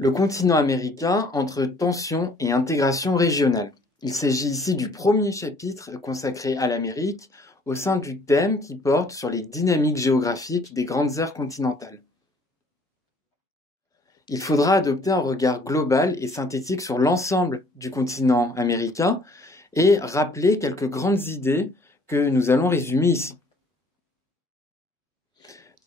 Le continent américain entre tension et intégration régionale. Il s'agit ici du premier chapitre consacré à l'Amérique au sein du thème qui porte sur les dynamiques géographiques des grandes aires continentales. Il faudra adopter un regard global et synthétique sur l'ensemble du continent américain et rappeler quelques grandes idées que nous allons résumer ici.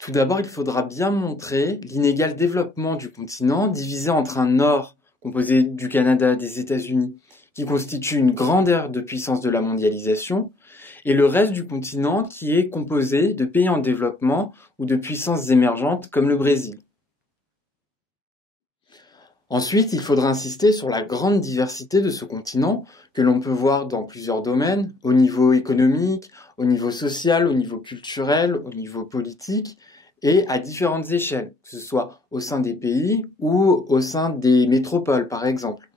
Tout d'abord, il faudra bien montrer l'inégal développement du continent divisé entre un nord composé du Canada, des États-Unis, qui constitue une grande aire de puissance de la mondialisation, et le reste du continent qui est composé de pays en développement ou de puissances émergentes comme le Brésil. Ensuite, il faudra insister sur la grande diversité de ce continent que l'on peut voir dans plusieurs domaines, au niveau économique, au niveau social, au niveau culturel, au niveau politique, et à différentes échelles, que ce soit au sein des pays ou au sein des métropoles, par exemple.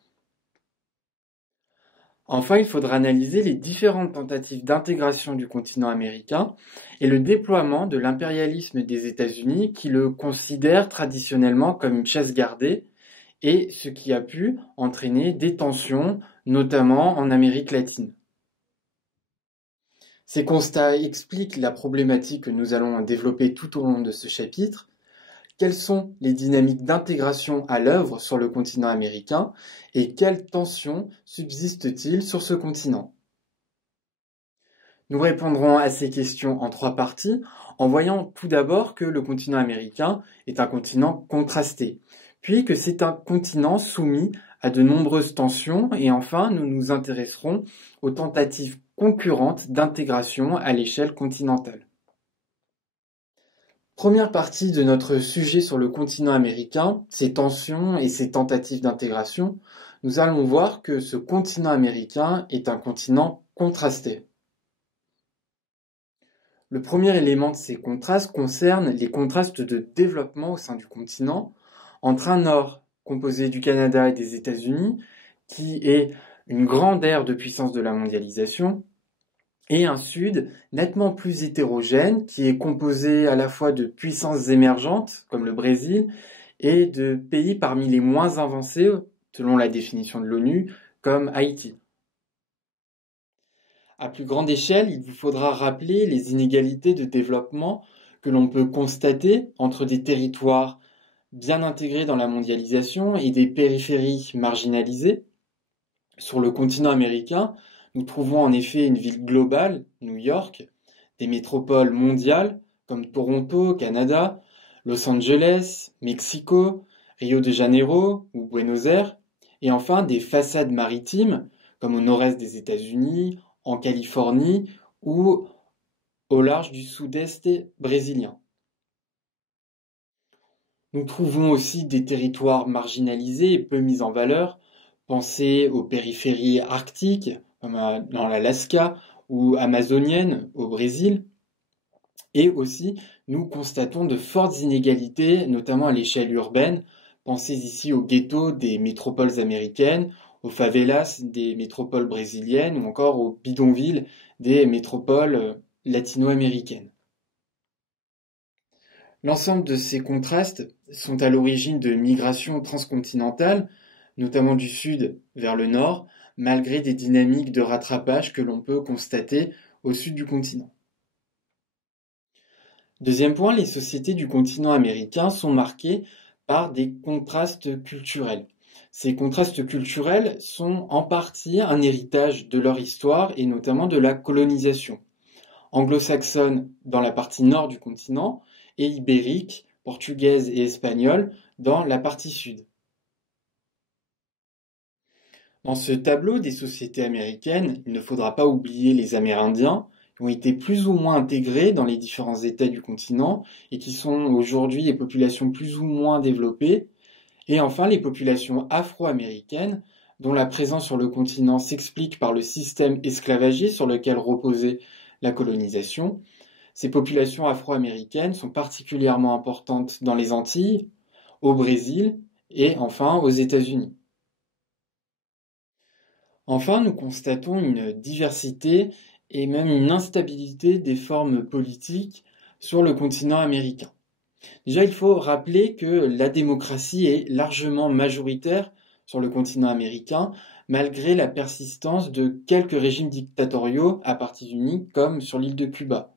Enfin, il faudra analyser les différentes tentatives d'intégration du continent américain et le déploiement de l'impérialisme des États-Unis qui le considère traditionnellement comme une chasse gardée et ce qui a pu entraîner des tensions, notamment en Amérique latine. Ces constats expliquent la problématique que nous allons développer tout au long de ce chapitre. Quelles sont les dynamiques d'intégration à l'œuvre sur le continent américain et quelles tensions subsistent-ils sur ce continent? Nous répondrons à ces questions en trois parties en voyant tout d'abord que le continent américain est un continent contrasté, puis que c'est un continent soumis à de nombreuses tensions et enfin nous nous intéresserons aux tentatives concurrentes d'intégration à l'échelle continentale. Première partie de notre sujet sur le continent américain, ses tensions et ses tentatives d'intégration, nous allons voir que ce continent américain est un continent contrasté. Le premier élément de ces contrastes concerne les contrastes de développement au sein du continent entre un nord composé du Canada et des États-Unis, qui est une grande aire de puissance de la mondialisation, et un sud nettement plus hétérogène, qui est composé à la fois de puissances émergentes, comme le Brésil, et de pays parmi les moins avancés, selon la définition de l'ONU, comme Haïti. À plus grande échelle, il vous faudra rappeler les inégalités de développement que l'on peut constater entre des territoires bien intégrés dans la mondialisation et des périphéries marginalisées. Sur le continent américain, nous trouvons en effet une ville globale, New York, des métropoles mondiales comme Toronto, Canada, Los Angeles, Mexico, Rio de Janeiro ou Buenos Aires, et enfin des façades maritimes comme au nord-est des États-Unis, en Californie ou au large du sud-est brésilien. Nous trouvons aussi des territoires marginalisés et peu mis en valeur. Pensez aux périphéries arctiques, comme dans l'Alaska, ou amazoniennes au Brésil. Et aussi, nous constatons de fortes inégalités, notamment à l'échelle urbaine. Pensez ici aux ghettos des métropoles américaines, aux favelas des métropoles brésiliennes, ou encore aux bidonvilles des métropoles latino-américaines. L'ensemble de ces contrastes sont à l'origine de migrations transcontinentales, notamment du sud vers le nord, malgré des dynamiques de rattrapage que l'on peut constater au sud du continent. Deuxième point, les sociétés du continent américain sont marquées par des contrastes culturels. Ces contrastes culturels sont en partie un héritage de leur histoire et notamment de la colonisation. Anglo-saxonne dans la partie nord du continent et ibérique, portugaise et espagnole dans la partie sud. Dans ce tableau des sociétés américaines, il ne faudra pas oublier les Amérindiens, qui ont été plus ou moins intégrés dans les différents États du continent et qui sont aujourd'hui des populations plus ou moins développées, et enfin les populations afro-américaines, dont la présence sur le continent s'explique par le système esclavagiste sur lequel reposait la colonisation. Ces populations afro-américaines sont particulièrement importantes dans les Antilles, au Brésil et enfin aux États-Unis. Enfin, nous constatons une diversité et même une instabilité des formes politiques sur le continent américain. Déjà, il faut rappeler que la démocratie est largement majoritaire sur le continent américain, malgré la persistance de quelques régimes dictatoriaux à parti unique, comme sur l'île de Cuba.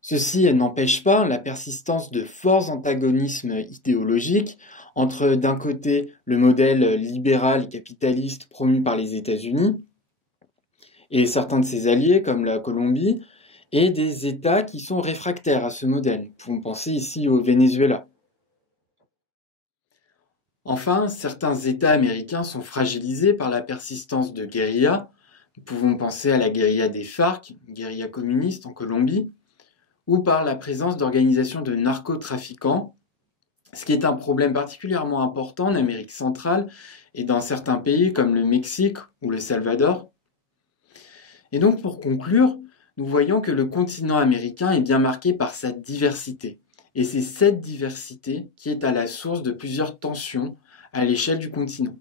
Ceci n'empêche pas la persistance de forts antagonismes idéologiques entre, d'un côté, le modèle libéral et capitaliste promu par les États-Unis et certains de ses alliés, comme la Colombie, et des États qui sont réfractaires à ce modèle. Nous pouvons penser ici au Venezuela. Enfin, certains États américains sont fragilisés par la persistance de guérillas. Nous pouvons penser à la guérilla des FARC, guérilla communiste en Colombie, ou par la présence d'organisations de narcotrafiquants, ce qui est un problème particulièrement important en Amérique centrale et dans certains pays comme le Mexique ou le Salvador. Et donc pour conclure, nous voyons que le continent américain est bien marqué par sa diversité. Et c'est cette diversité qui est à la source de plusieurs tensions à l'échelle du continent.